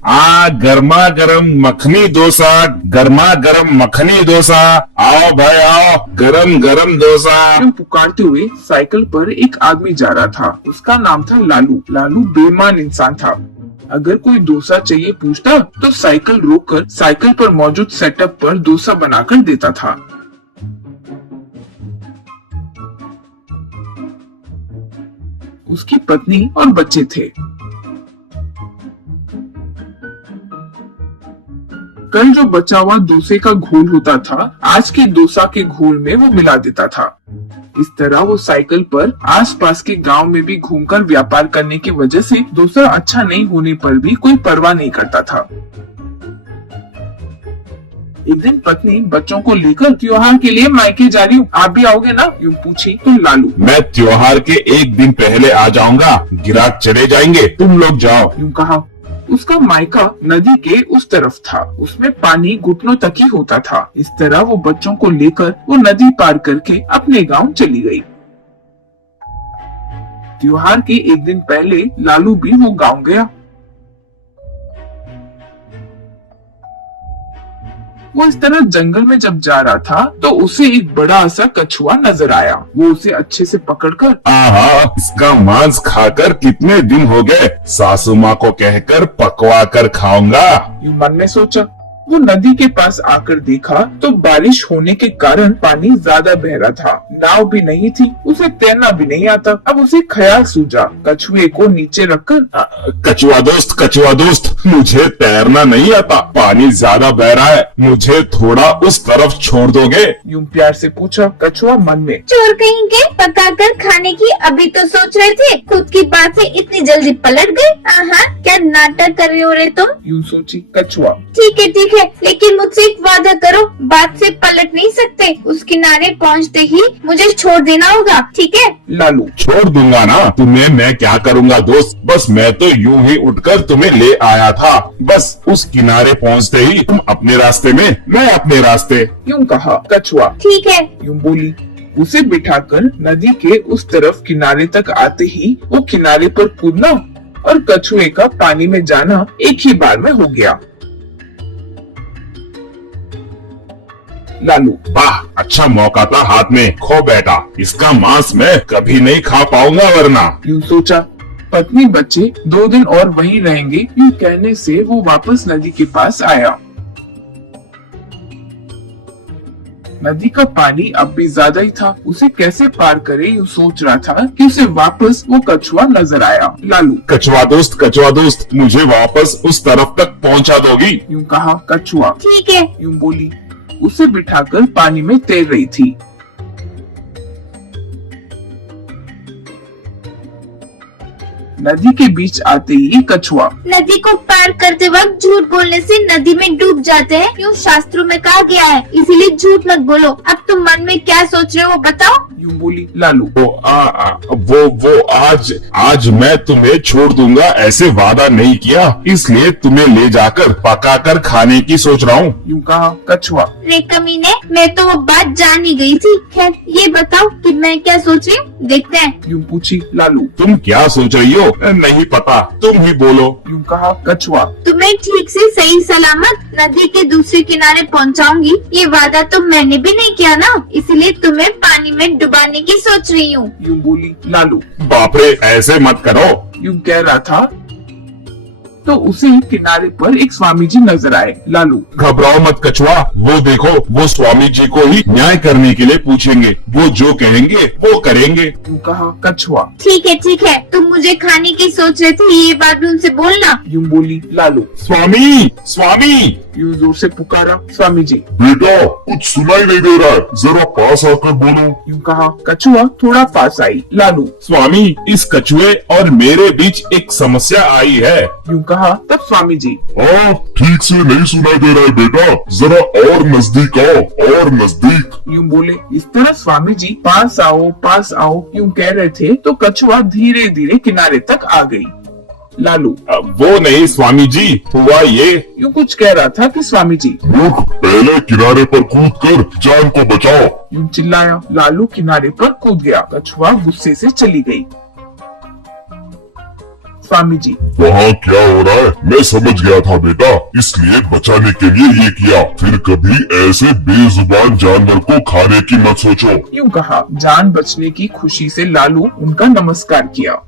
गर्मा गर्म मखनी डोसा, गर्मा गर्म मखनी डोसा, आओ भाई आओ, गरम गरम डोसा। यूं पुकारते हुए साइकिल पर एक आदमी जा रहा था। उसका नाम था लालू। लालू बेईमान इंसान था। अगर कोई डोसा चाहिए पूछता तो साइकिल रोककर साइकिल पर मौजूद सेटअप पर डोसा बनाकर देता था। उसकी पत्नी और बच्चे थे। कल जो बचा हुआ डोसे का घोल होता था, आज के डोसा के घोल में वो मिला देता था। इस तरह वो साइकिल पर आसपास के गांव में भी घूमकर व्यापार करने की वजह से डोसा अच्छा नहीं होने पर भी कोई परवाह नहीं करता था। एक दिन पत्नी बच्चों को लेकर त्योहार के लिए मायके जा रही हूँ, आप भी आओगे ना? यूँ पूछी तो लालू, मैं त्योहार के एक दिन पहले आ जाऊंगा, गिराक चले जाएंगे, तुम लोग जाओ। यूँ कहा। उसका मायका नदी के उस तरफ था। उसमें पानी घुटनों तक ही होता था। इस तरह वो बच्चों को लेकर वो नदी पार करके अपने गांव चली गई। त्योहार के एक दिन पहले लालू भी वो गांव गया। वो इस तरह जंगल में जब जा रहा था तो उसे एक बड़ा सा कछुआ नजर आया। वो उसे अच्छे से पकड़कर, आहा, इसका मांस खाकर कितने दिन हो गए, सासू माँ को कहकर पकवा कर खाऊंगा। यूं मन में सोचा। वो नदी के पास आकर देखा तो बारिश होने के कारण पानी ज्यादा बह रहा था। नाव भी नहीं थी, उसे तैरना भी नहीं आता। अब उसे ख्याल सूझा, कछुए को नीचे रखकर, कछुआ दोस्त, मुझे तैरना नहीं आता, पानी ज्यादा बह रहा है, मुझे थोड़ा उस तरफ छोड़ दोगे? यूं प्यार से पूछा कछुआ मन में। चोर कहीं के, पकाकर खाने की अभी तो सोच रहे थे, खुद की बात से इतनी जल्दी पलट गए। क्या नाटक कर रहे हो रे तुम? यूं सोची कछुआ। ठीक है, लेकिन मुझसे एक वादा करो, बात से पलट नहीं सकते। उस किनारे पहुंचते ही मुझे छोड़ देना होगा, ठीक है? लालू, छोड़ दूंगा ना, तुम्हें मैं क्या करूंगा दोस्त, बस मैं तो यूं ही उठकर तुम्हें ले आया था। बस उस किनारे पहुंचते ही तुम अपने रास्ते में, मैं अपने रास्ते। यूं कहा कछुआ। ठीक है, यूं बोली। उसे बिठाकर नदी के उस तरफ किनारे तक आते ही वो किनारे पर कूदना और कछुए का पानी में जाना एक ही बार में हो गया। लालू, वाह, अच्छा मौका था हाथ में, खो बैठा, इसका मांस मैं कभी नहीं खा पाऊंगा वरना। यूं सोचा। पत्नी बच्चे 2 दिन और वहीं रहेंगे, यूं कहने से वो वापस नदी के पास आया। नदी का पानी अब भी ज्यादा ही था। उसे कैसे पार करे यूं सोच रहा था कि उसे वापस वो कछुआ नजर आया। लालू, कछुआ दोस्त, मुझे वापस उस तरफ तक पहुंचा दोगी? यूं कहा कछुआ। ठीक है, यूं बोली। उसे बिठाकर पानी में तैर रही थी। नदी के बीच आते ही कछुआ। नदी को पार करते वक्त झूठ बोलने से नदी में डूब जाते हैं, यूं शास्त्रों में कहा गया है, इसीलिए झूठ मत बोलो। अब तुम मन में क्या सोच रहे हो बताओ? यूं बोली लालू। वो आज मैं तुम्हें छोड़ दूंगा ऐसे वादा नहीं किया, इसलिए तुम्हें ले जाकर पकाकर खाने की सोच रहा हूँ। यूं कहा कछुआ। रे कमीने, मैं तो वो बात जान ही गई थी। खैर ये बताओ कि मैं क्या सोच रही हूँ, देखते हैं। यूं पूछी लालू। तुम क्या सोच रही हो? नहीं पता, तुम ही बोलो। यूं कहा कछुआ। तुम्हें ठीक से सही सलामत नदी के दूसरे किनारे पहुंचाऊंगी, ये वादा तो मैंने भी नहीं किया ना, इसलिए तुम्हें पानी में डुबाने की सोच रही हूँ। यूं बोली लालू। बाप रे, ऐसे मत करो। यूं कह रहा था तो उसे किनारे पर एक स्वामी जी नजर आए। लालू, घबराओ मत कछुआ, वो देखो, वो स्वामी जी को ही न्याय करने के लिए पूछेंगे, वो जो कहेंगे वो करेंगे। यूं कहा कछुआ। ठीक है, तुम मुझे खाने की सोच रहे थे, ये बात भी उनसे बोलना। यूं बोली लालू। स्वामी, यूं जोर से पुकारा स्वामी जी। बेटा, कुछ सुनाई नहीं दे रहा है, जरा पास आकर बोलो। यूं कहा कछुआ थोड़ा पास आई। लालू, स्वामी, इस कछुए और मेरे बीच एक समस्या आई है। यूं कहा तब स्वामी जी। हाँ, ठीक से नहीं सुनाई दे रहा है बेटा, जरा और नजदीक आओ, और नजदीक। यूं बोले। इस तरह स्वामी जी पास आओ यूं कह रहे थे तो कछुआ धीरे धीरे किनारे तक आ गई। लालू, वो नहीं स्वामी जी, हुआ ये। यूं कुछ कह रहा था कि स्वामी जी। रुक, पहले किनारे पर कूद कर जान को बचाओ। यूं चिल्लाया। लालू किनारे पर कूद गया। कछुआ गुस्से से चली गई। स्वामी जी। वहाँ क्या हो रहा है मैं समझ गया था बेटा, इसलिए बचाने के लिए ये किया। फिर कभी ऐसे बेजुबान जानवर को खाने की मत सोचो। यूँ कहा, जान बचने की खुशी से लालू उनका नमस्कार किया।